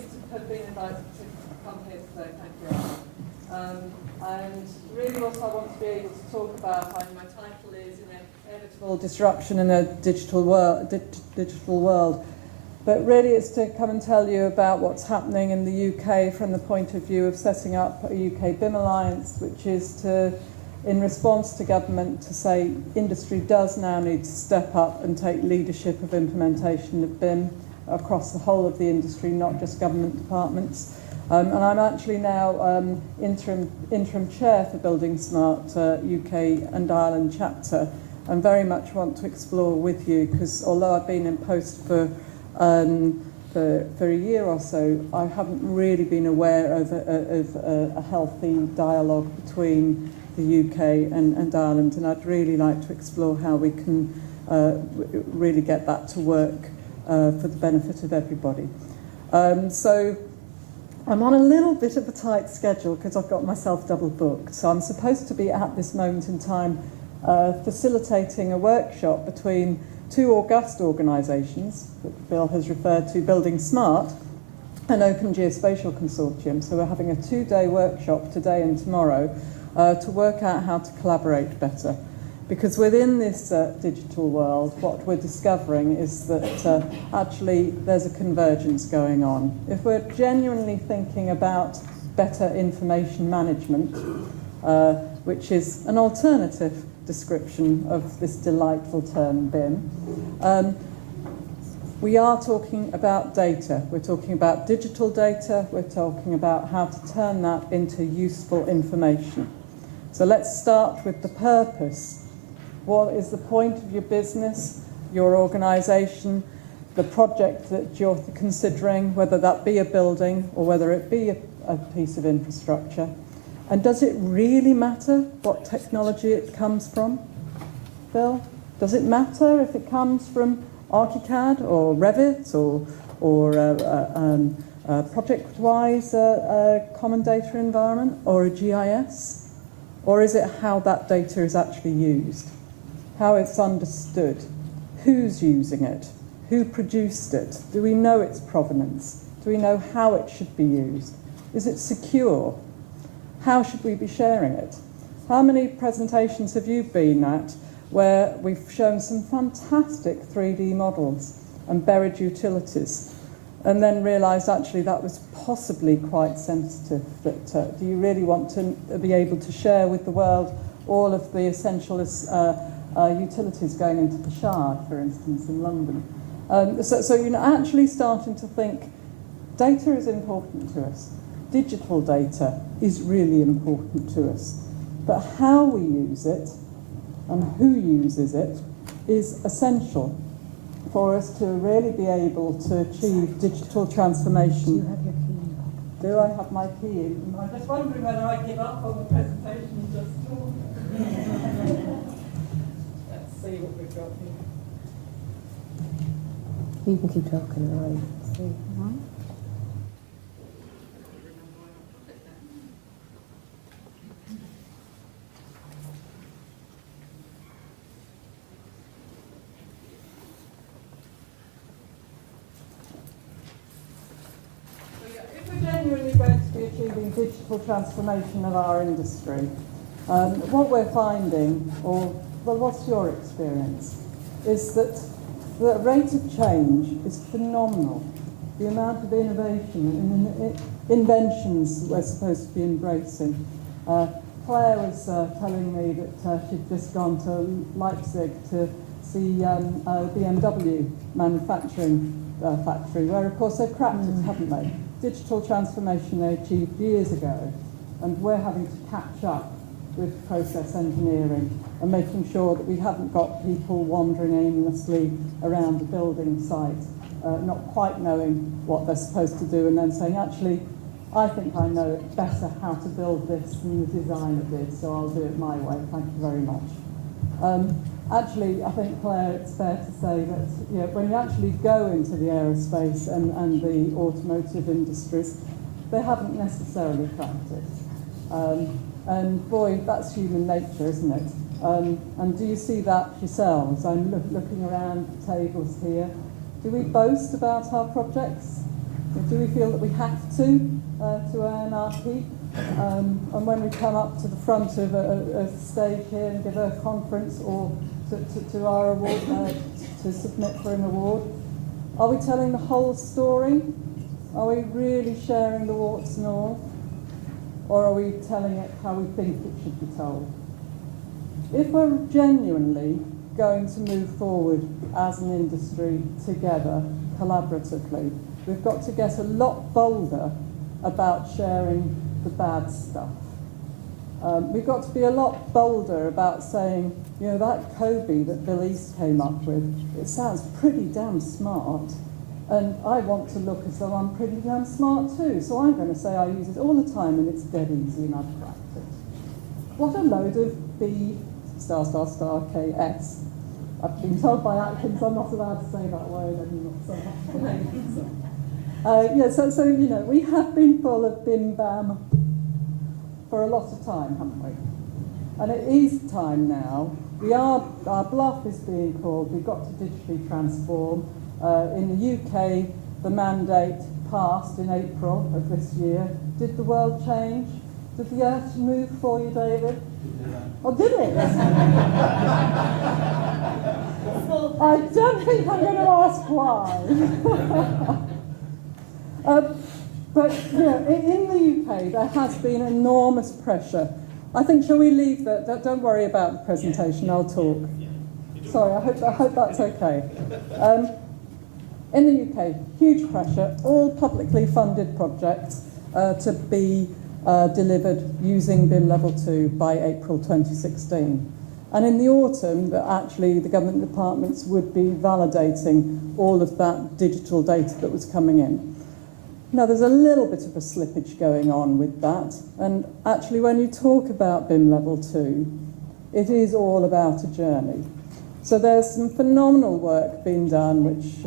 pleased to have been invited to come here today. Thank you. And really what I want to be able to talk about, my title is Inevitable Disruption in a Digital World. But really it's to come and tell you about what's happening in the UK from the point of view of setting up a UK BIM Alliance, which is to, in response to government, to say industry does now need to step up and take leadership of implementation of BIM across the whole of the industry, not just government departments. And I'm actually now interim chair for buildingSMART UK and Ireland chapter, and very much want to explore with you, because although I've been in post for a year or so, I haven't really been aware of a healthy dialogue between the UK and Ireland, and I'd really like to explore how we can really get that to work for the benefit of everybody. So I'm on a little bit of a tight schedule because I've got myself double booked. So I'm supposed to be at this moment in time facilitating a workshop between two august organisations that Bill has referred to, buildingSMART and Open Geospatial Consortium. So we're having a 2-day workshop today and tomorrow to work out how to collaborate better. Because within this digital world, what we're discovering is that actually there's a convergence going on. If we're genuinely thinking about better information management, which is an alternative description of this delightful term BIM, we are talking about data. We're talking about digital data. We're talking about how to turn that into useful information. So let's start with the purpose. What is the point of your business, your organisation, the project that you're considering, whether that be a building or whether it be a piece of infrastructure? And does it really matter what technology it comes from, Bill? Does it matter if it comes from ArchiCAD or Revit or project-wise common data environment or a GIS? Or is it how that data is actually used? How it's understood, who's using it, who produced it, do we know its provenance, do we know how it should be used, is it secure, how should we be sharing it? How many presentations have you been at where we've shown some fantastic 3D models and buried utilities and then realised actually that was possibly quite sensitive, that do you really want to be able to share with the world all of the essential utilities going into the Shard, for instance, in London. So you're actually starting to think data is important to us. Digital data is really important to us. But how we use it and who uses it is essential for us to really be able to achieve digital transformation. Do you have your key? Do I have my key in? I'm just wondering whether I give up on the presentation and just talk. See what we've got here. You can keep talking, right? See. If we're genuinely going to be achieving digital transformation of our industry, what we're finding, well, what's your experience, is that the rate of change is phenomenal. The amount of innovation and inventions we're supposed to be embracing. Claire was telling me that she'd just gone to Leipzig to see BMW manufacturing factory, where of course they've cracked it, haven't they? Digital transformation they achieved years ago, and we're having to catch up with process engineering and making sure that we haven't got people wandering aimlessly around the building site, not quite knowing what they're supposed to do, and then saying, actually, I think I know it better how to build this than the designer did, so I'll do it my way, thank you very much. Actually, I think, Claire, it's fair to say that when you actually go into the aerospace and the automotive industries, they haven't necessarily cracked it. And boy, that's human nature, isn't it? And do you see that yourselves? I'm looking around the tables here. Do we boast about our projects? Do we feel that we have to earn our keep? And when we come up to the front of a stage here and give a conference or to our award, to submit for an award, are we telling the whole story? Are we really sharing the warts and all? Or are we telling it how we think it should be told? If we're genuinely going to move forward as an industry together, collaboratively, we've got to get a lot bolder about sharing the bad stuff. We've got to be a lot bolder about saying, you know, that Kobe that Bill East came up with, it sounds pretty damn smart, and I want to look as though I'm pretty damn smart too, so I'm going to say I use it all the time and it's dead easy and I've cracked it. What a load of B star star star KS. I've been told by Atkins I'm not allowed to say that word anymore. So you know, we have been full of bim bam for a lot of time, haven't we? And it is time now. Our bluff is being called. We've got to digitally transform. In the UK, the mandate passed in April of this year. Did the world change? Did the earth move for you, David? Oh, did it? I don't think I'm going to ask why. But you know, in the UK, there has been enormous pressure. I think, shall we leave that? Don't worry about the presentation, I'll talk. Sorry, I hope that's okay. In the UK, huge pressure, all publicly funded projects to be delivered using BIM Level 2 by April 2016. And in the autumn, actually the government departments would be validating all of that digital data that was coming in. Now, there's a little bit of a slippage going on with that, and actually when you talk about BIM Level 2, it is all about a journey. So there's some phenomenal work being done, which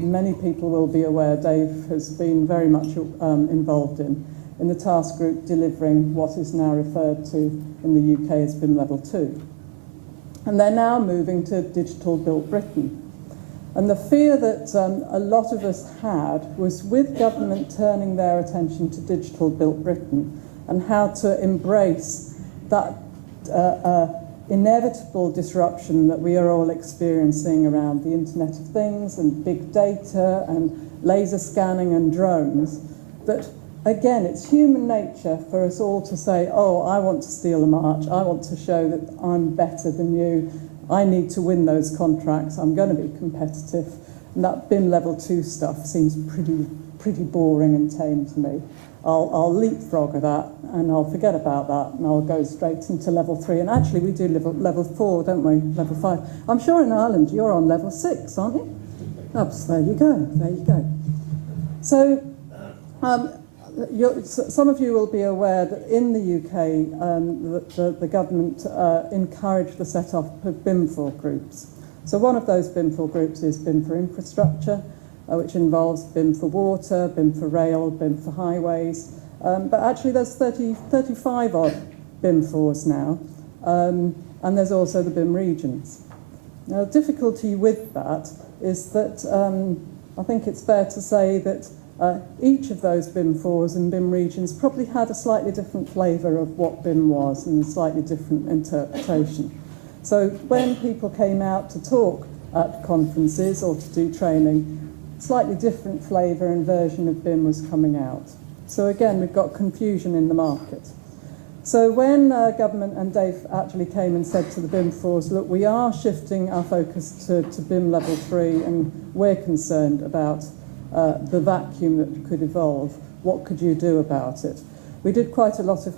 many people will be aware Dave has been very much involved in the task group delivering what is now referred to in the UK as BIM Level 2. And they're now moving to Digital Built Britain. And the fear that a lot of us had was with government turning their attention to Digital Built Britain and how to embrace that inevitable disruption that we are all experiencing around the Internet of Things and big data and laser scanning and drones, that again, it's human nature for us all to say, oh, I want to steal a march, I want to show that I'm better than you, I need to win those contracts, I'm going to be competitive. And that BIM Level 2 stuff seems pretty boring and tame to me. I'll leapfrog at that and I'll forget about that and I'll go straight into Level 3. And actually we do level 4, don't we? Level 5. I'm sure in Ireland you're on Level 6, aren't you? Oh, so there you go. So some of you will be aware that in the UK the government encouraged the set-off of BIM4 groups. So one of those BIM4 groups is BIM for infrastructure, which involves BIM for water, BIM for rail, BIM for highways. But actually there's 35 odd BIM4s now, and there's also the BIM regions. Now the difficulty with that is that I think it's fair to say that each of those BIM4s and BIM regions probably had a slightly different flavour of what BIM was and a slightly different interpretation. So when people came out to talk at conferences or to do training, slightly different flavour and version of BIM was coming out. So again, we've got confusion in the market. So when government and Dave actually came and said to the BIM4s, look, we are shifting our focus to BIM Level 3 and we're concerned about the vacuum that could evolve, what could you do about it? We did quite a lot of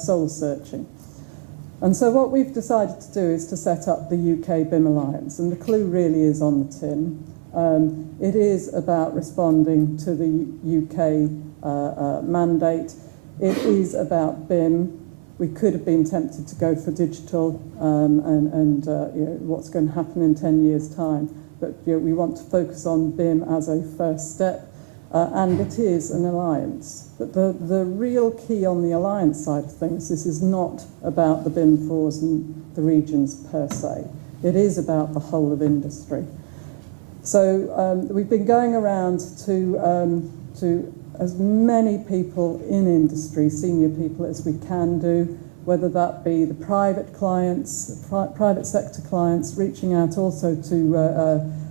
soul searching. And so what we've decided to do is to set up the UK BIM Alliance, and the clue really is on the tin. It is about responding to the UK mandate. It is about BIM. We could have been tempted to go for digital and you know, what's going to happen in 10 years' time. But you know, we want to focus on BIM as a first step, and it is an alliance. But the real key on the alliance side of things, this is not about the BIM4s and the regions per se. It is about the whole of industry. So we've been going around to as many people in industry, senior people, as we can do, whether that be the private clients, private sector clients, reaching out also to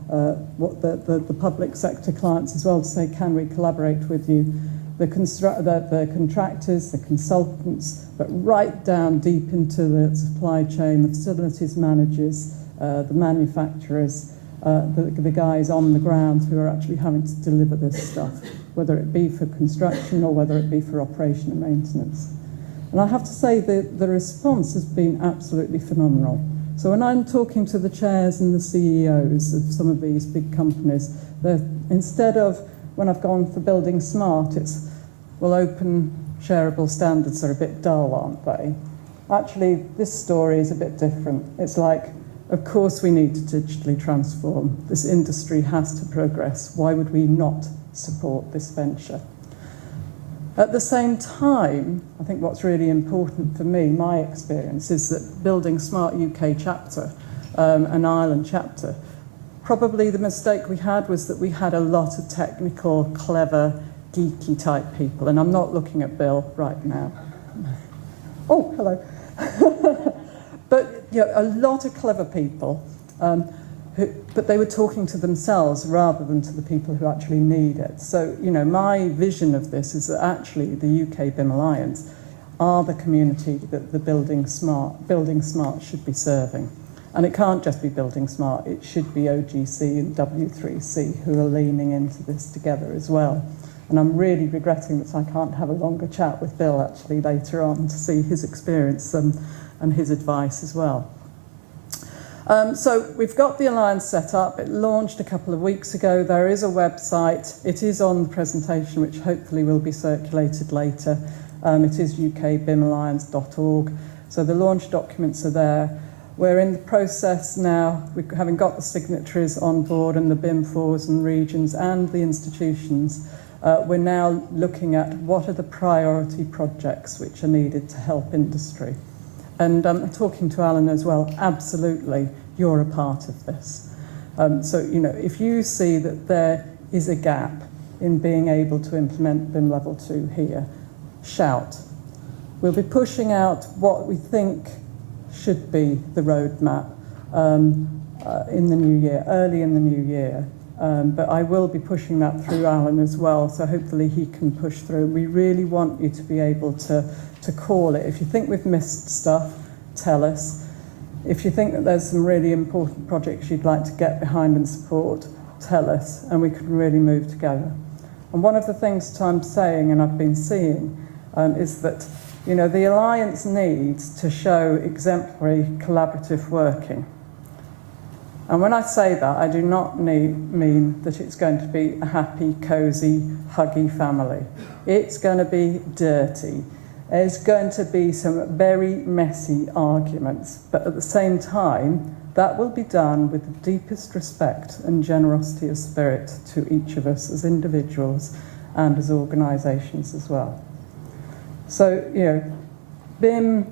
the public sector clients as well to say, can we collaborate with you? The contractors, the consultants, but right down deep into the supply chain, the facilities managers, the manufacturers, the guys on the ground who are actually having to deliver this stuff, whether it be for construction or whether it be for operation and maintenance. And I have to say that the response has been absolutely phenomenal. So when I'm talking to the chairs and the CEOs of some of these big companies, instead of, when I've gone for buildingSMART, it's, well, open shareable standards are a bit dull, aren't they? Actually, this story is a bit different. It's like, of course we need to digitally transform. This industry has to progress. Why would we not support this venture? At the same time, I think what's really important for me, my experience, is that buildingSMART UK chapter, an Ireland chapter, probably the mistake we had was that we had a lot of technical, clever, geeky type people. And I'm not looking at Bill right now. Oh, hello. But you know, a lot of clever people, but they were talking to themselves rather than to the people who actually need it. So, you know, my vision of this is that actually the UK BIM Alliance are the community that the buildingSMART should be serving. And it can't just be buildingSMART, it should be OGC and W3C who are leaning into this together as well. And I'm really regretting that I can't have a longer chat with Bill actually later on to see his experience and his advice as well. So we've got the Alliance set up. It launched a couple of weeks ago. There is a website. It is on the presentation, which hopefully will be circulated later. It is ukbimalliance.org. So the launch documents are there. We're in the process now, having got the signatories on board and the BIM4s and regions and the institutions, we're now looking at what are the priority projects which are needed to help industry. And talking to Alan as well, absolutely, you're a part of this. So, you know, if you see that there is a gap in being able to implement BIM Level 2 here, shout. We'll be pushing out what we think should be the roadmap in the new year, early in the new year. But I will be pushing that through Alan as well, so hopefully he can push through. We really want you to be able to call it. If you think we've missed stuff, tell us. If you think that there's some really important projects you'd like to get behind and support, tell us, and we can really move together. And one of the things that I'm saying, and I've been seeing, is that, you know, the Alliance needs to show exemplary collaborative working. And when I say that, I do not mean that it's going to be a happy, cosy, huggy family. It's going to be dirty. There's going to be some very messy arguments, but at the same time, that will be done with the deepest respect and generosity of spirit to each of us as individuals and as organisations as well. So, you know, BIM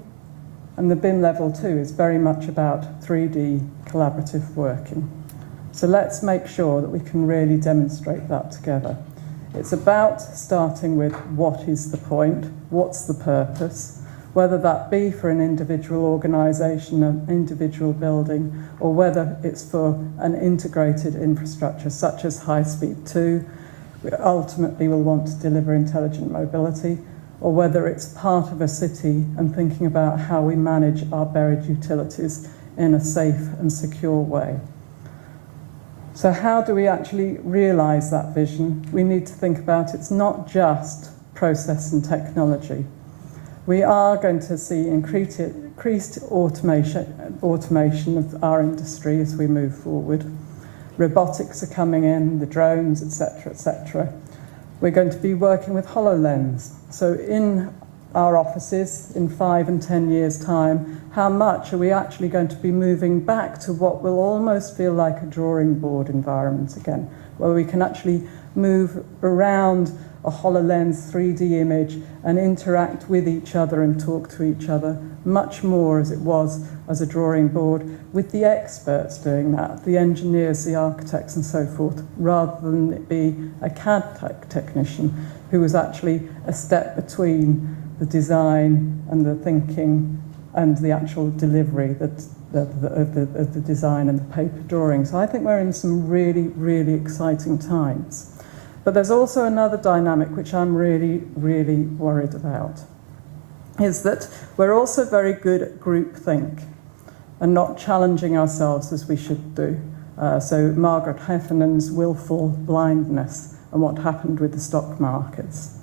and the BIM Level 2 is very much about 3D collaborative working. So let's make sure that we can really demonstrate that together. It's about starting with what is the point, what's the purpose, whether that be for an individual organisation, an individual building, or whether it's for an integrated infrastructure such as High Speed 2, we ultimately will want to deliver intelligent mobility, or whether it's part of a city and thinking about how we manage our buried utilities in a safe and secure way. So how do we actually realise that vision? We need to think about it's not just process and technology. We are going to see increased automation of our industry as we move forward. Robotics are coming in, the drones, etc., etc. We're going to be working with HoloLens. So in our offices, in 5 and 10 years' time, how much are we actually going to be moving back to what will almost feel like a drawing board environment again, where we can actually move around a HoloLens 3D image and interact with each other and talk to each other much more as it was as a drawing board, with the experts doing that, the engineers, the architects and so forth, rather than it be a CAD technician who was actually a step between the design and the thinking and the actual delivery of the design and the paper drawing. So I think we're in some really, really exciting times. But there's also another dynamic which I'm really, really worried about, is that we're also very good at groupthink and not challenging ourselves as we should do. So Margaret Heffernan's willful blindness and what happened with the stock markets.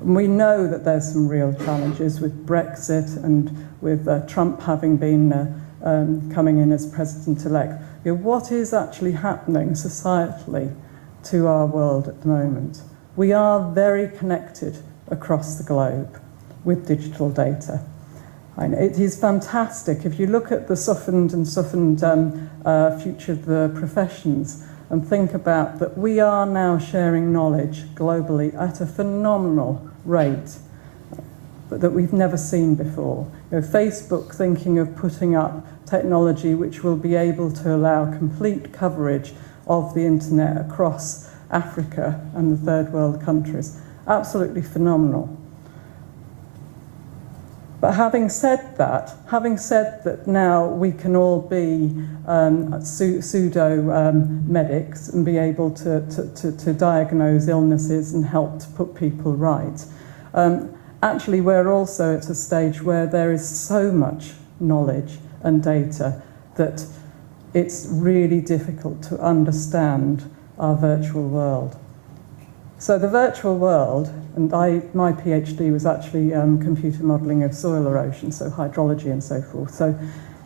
And we know that there's some real challenges with Brexit and with Trump having been coming in as president-elect. You know, what is actually happening societally to our world at the moment? We are very connected across the globe with digital data. And it is fantastic. If you look at the softened future of the professions and think about that we are now sharing knowledge globally at a phenomenal rate that we've never seen before. You know, Facebook thinking of putting up technology which will be able to allow complete coverage of the internet across Africa and the third world countries. Absolutely phenomenal. But having said that now we can all be pseudo medics and be able to diagnose illnesses and help to put people right. Actually, we're also at a stage where there is so much knowledge and data that it's really difficult to understand our virtual world. So the virtual world, and my PhD was actually computer modelling of soil erosion, so hydrology and so forth. So,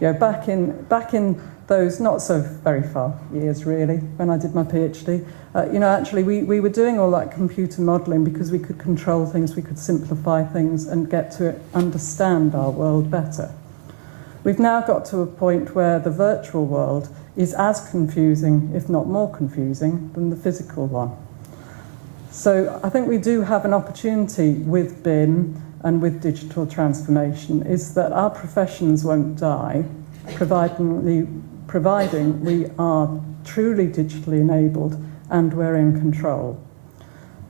you know, back in those not so very far years really, when I did my PhD, you know, actually we were doing all that computer modelling because we could control things, we could simplify things and get to understand our world better. We've now got to a point where the virtual world is as confusing, if not more confusing, than the physical one. So I think we do have an opportunity with BIM and with digital transformation, is that our professions won't die, providing we are truly digitally enabled and we're in control.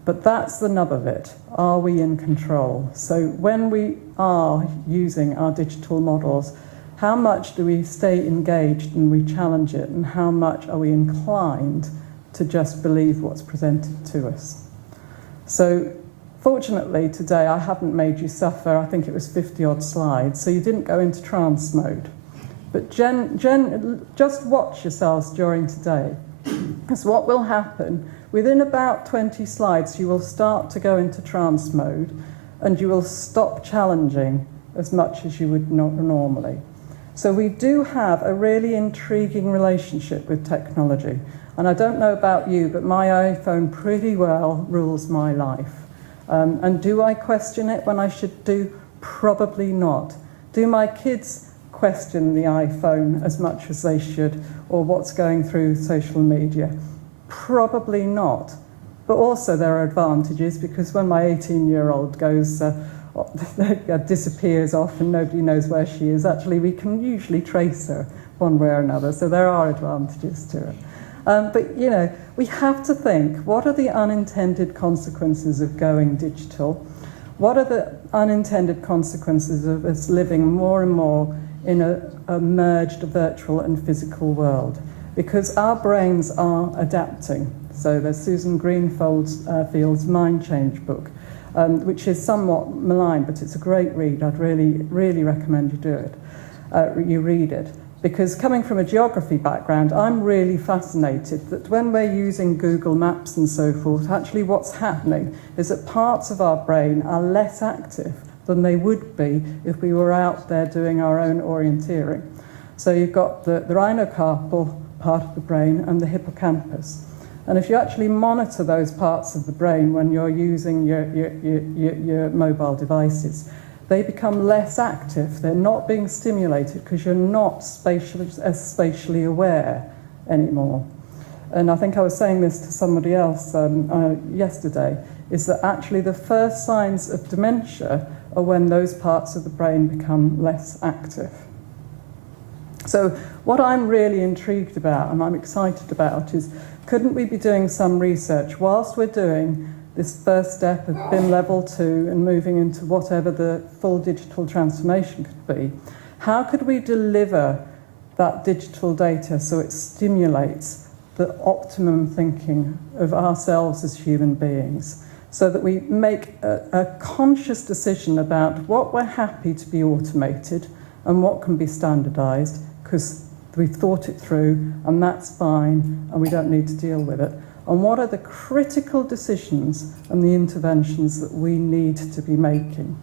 But that's the nub of it. Are we in control? So when we are using our digital models, how much do we stay engaged and we challenge it, and how much are we inclined to just believe what's presented to us? So fortunately today I haven't made you suffer. I think it was 50-odd slides, so you didn't go into trance mode. But just watch yourselves during today. Because what will happen, within about 20 slides you will start to go into trance mode and you will stop challenging as much as you would not normally. So we do have a really intriguing relationship with technology. And I don't know about you, but my iPhone pretty well rules my life. And do I question it when I should do? Probably not. Do my kids question the iPhone as much as they should, or what's going through social media? Probably not. But also there are advantages, because when my 18-year-old goes, disappears off and nobody knows where she is, actually we can usually trace her one way or another, so there are advantages to it. But, you know, we have to think, what are the unintended consequences of going digital? What are the unintended consequences of us living more and more in a merged virtual and physical world? Because our brains are adapting. So there's Susan Greenfield's Mind Change book, which is somewhat maligned, but it's a great read. I'd really, really recommend you do it. You read it. Because coming from a geography background, I'm really fascinated that when we're using Google Maps and so forth, actually what's happening is that parts of our brain are less active than they would be if we were out there doing our own orienteering. So you've got the rhinocarpal part of the brain and the hippocampus. And if you actually monitor those parts of the brain when you're using your mobile devices, they become less active. They're not being stimulated because you're not as spatially aware anymore. And I think I was saying this to somebody else yesterday, is that actually the first signs of dementia are when those parts of the brain become less active. So what I'm really intrigued about and I'm excited about is, couldn't we be doing some research whilst we're doing this first step of BIM level 2 and moving into whatever the full digital transformation could be? How could we deliver that digital data so it stimulates the optimum thinking of ourselves as human beings, so that we make a conscious decision about what we're happy to be automated and what can be standardised, because we've thought it through and that's fine and we don't need to deal with it. And what are the critical decisions and the interventions that we need to be making?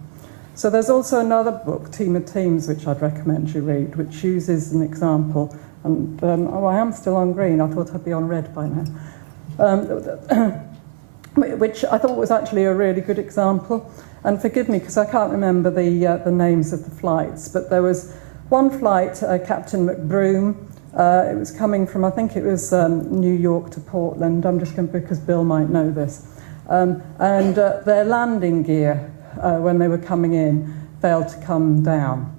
So there's also another book, Team of Teams, which I'd recommend you read, which uses an example. And I am still on green. I thought I'd be on red by now. Which I thought was actually a really good example. And forgive me, because I can't remember the names of the flights, but there was one flight, Captain McBroom. It was coming from, I think it was New York to Portland. I'm just going to, because Bill might know this. And their landing gear, when they were coming in, failed to come down.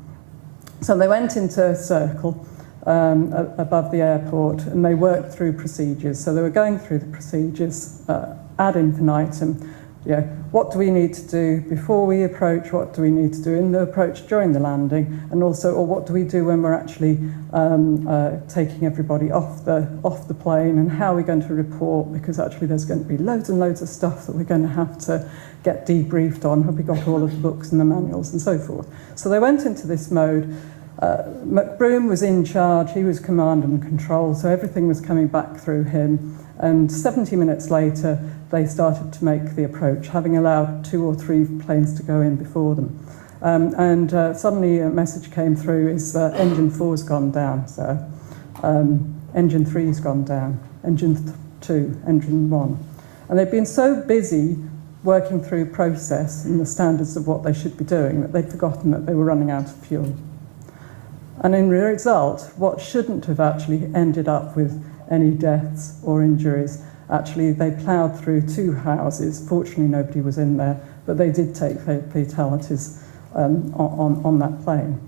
So they went into a circle above the airport and they worked through procedures. So they were going through the procedures ad infinitum. You know, what do we need to do before we approach? What do we need to do in the approach during the landing? And also, or what do we do when we're actually taking everybody off the plane? And how are we going to report? Because actually there's going to be loads and loads of stuff that we're going to have to get debriefed on. Have we got all of the books and the manuals and so forth? So they went into this mode. McBroom was in charge. He was command and control. So everything was coming back through him. And 70 minutes later, they started to make the approach, having allowed 2 or 3 planes to go in before them. Suddenly a message came through, is engine 4's gone down, sir. Engine 3's gone down. Engine 2, engine 1. And they'd been so busy working through process and the standards of what they should be doing that they'd forgotten that they were running out of fuel. And in result, what shouldn't have actually ended up with any deaths or injuries, actually they ploughed through 2 houses. Fortunately, nobody was in there, but they did take fatalities on that plane.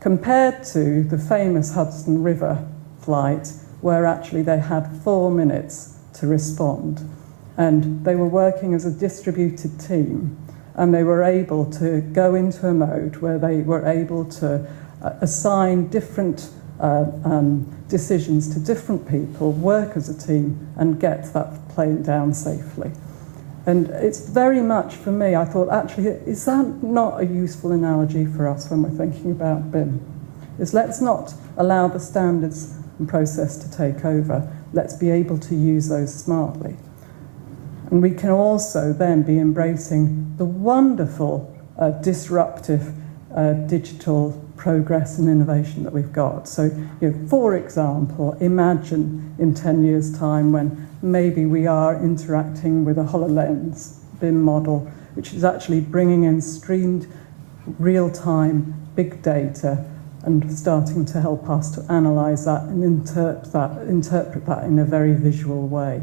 Compared to the famous Hudson River flight, where actually they had 4 minutes to respond. And they were working as a distributed team, and they were able to go into a mode where they were able to assign different decisions to different people, work as a team, and get that plane down safely. And it's very much, for me, I thought, actually, is that not a useful analogy for us when we're thinking about BIM? Is let's not allow the standards and process to take over. Let's be able to use those smartly. And we can also then be embracing the wonderful disruptive digital progress and innovation that we've got. So, you know, for example, imagine in 10 years' time when maybe we are interacting with a HoloLens BIM model, which is actually bringing in streamed real-time big data and starting to help us to analyse that and interpret that in a very visual way.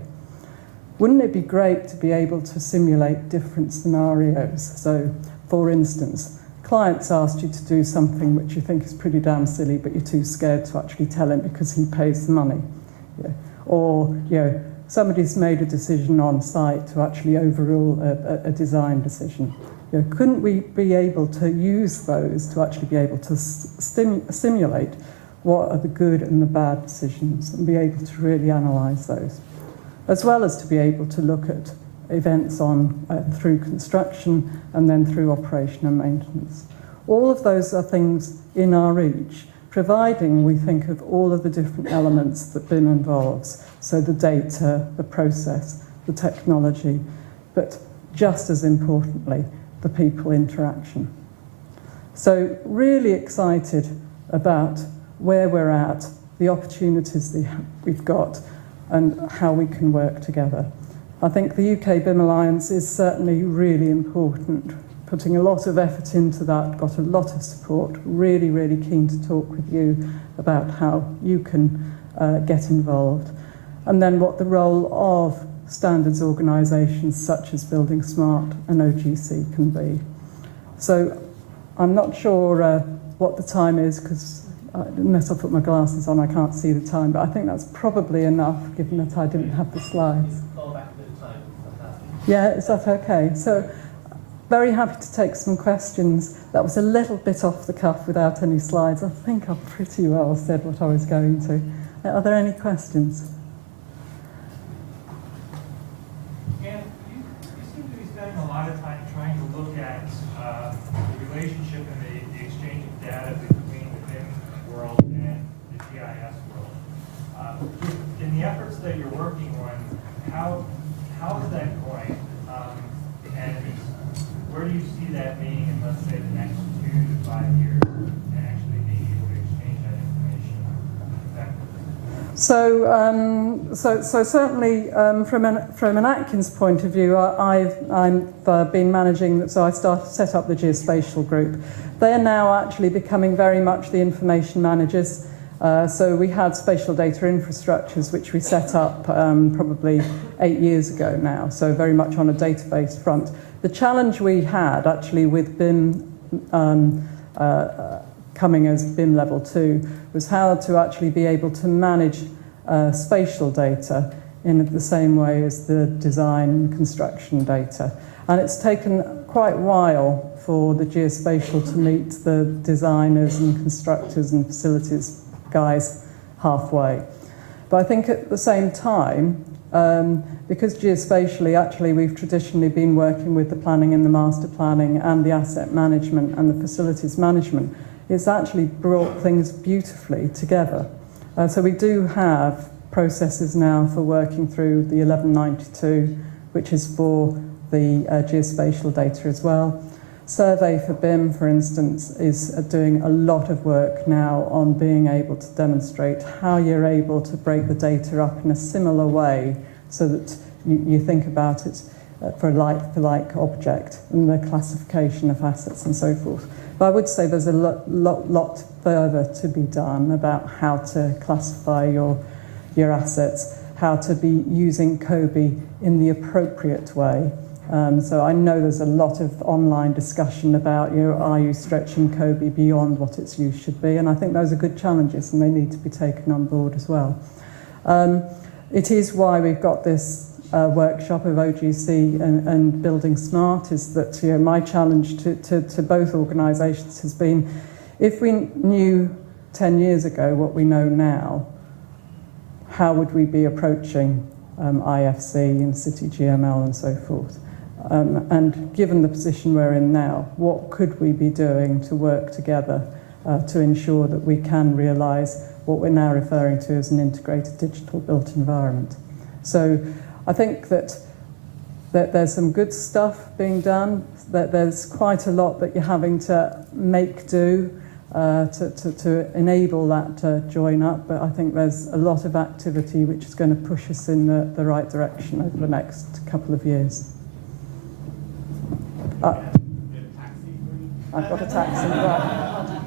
Wouldn't it be great to be able to simulate different scenarios? So, for instance, clients asked you to do something which you think is pretty damn silly, but you're too scared to actually tell him because he pays the money. Yeah. Or, you know, somebody's made a decision on site to actually overrule a design decision. You know, couldn't we be able to use those to actually be able to simulate what are the good and the bad decisions and be able to really analyse those, as well as to be able to look at events on through construction and then through operation and maintenance. All of those are things in our reach, providing we think of all of the different elements that BIM involves. So the data, the process, the technology, but just as importantly, the people interaction. So really excited about where we're at, the opportunities we've got, and how we can work together. I think the UK BIM Alliance is certainly really important, putting a lot of effort into that, got a lot of support, really, really keen to talk with you about how you can get involved. And then what the role of standards organisations such as buildingSMART and OGC can be. So I'm not sure what the time is, because unless I put my glasses on, I can't see the time, but I think that's probably enough, given that I didn't have the slides. Yeah, is that okay? So, very happy to take some questions. That was a little bit off the cuff without any slides. I think I've pretty well said what I was going to. Are there any questions? And you seem to be spending a lot of time trying to look at the relationship and the exchange of data between the BIM world and the GIS world. In the efforts that you're working on, how is that going? And where do you see that being in, let's say, the next 2 to 5 years, and actually being able to exchange that information effectively? So certainly from an Atkins point of view, I've been managing. So I set up the geospatial group. They are now actually becoming very much the information managers. So we had spatial data infrastructures, which we set up probably 8 years ago now. So very much on a database front. The challenge we had actually with BIM coming as BIM level 2 was how to actually be able to manage spatial data in the same way as the design and construction data. And it's taken quite a while for the geospatial to meet the designers and constructors and facilities guys halfway. But I think at the same time, because geospatially, actually, we've traditionally been working with the planning and the master planning and the asset management and the facilities management, it's actually brought things beautifully together. So we do have processes now for working through the 1192, which is for the geospatial data as well. Survey for BIM, for instance, is doing a lot of work now on being able to demonstrate how you're able to break the data up in a similar way so that you think about it for a like-for-like object and the classification of assets and so forth. But I would say there's a lot further to be done about how to classify your assets, how to be using COBie in the appropriate way. So I know there's a lot of online discussion about, are you stretching COBie beyond what its use should be? And I think those are good challenges and they need to be taken on board as well. It is why we've got this workshop of OGC and buildingSMART, is that my challenge to both organisations has been, if we knew 10 years ago what we know now, how would we be approaching IFC and City GML and so forth? And given the position we're in now, what could we be doing to work together to ensure that we can realise what we're now referring to as an integrated digital built environment? So I think that there's some good stuff being done, that there's quite a lot that you're having to make do to enable that to join up, but I think there's a lot of activity which is going to push us in the right direction over the next couple of years. I've got a taxi, right.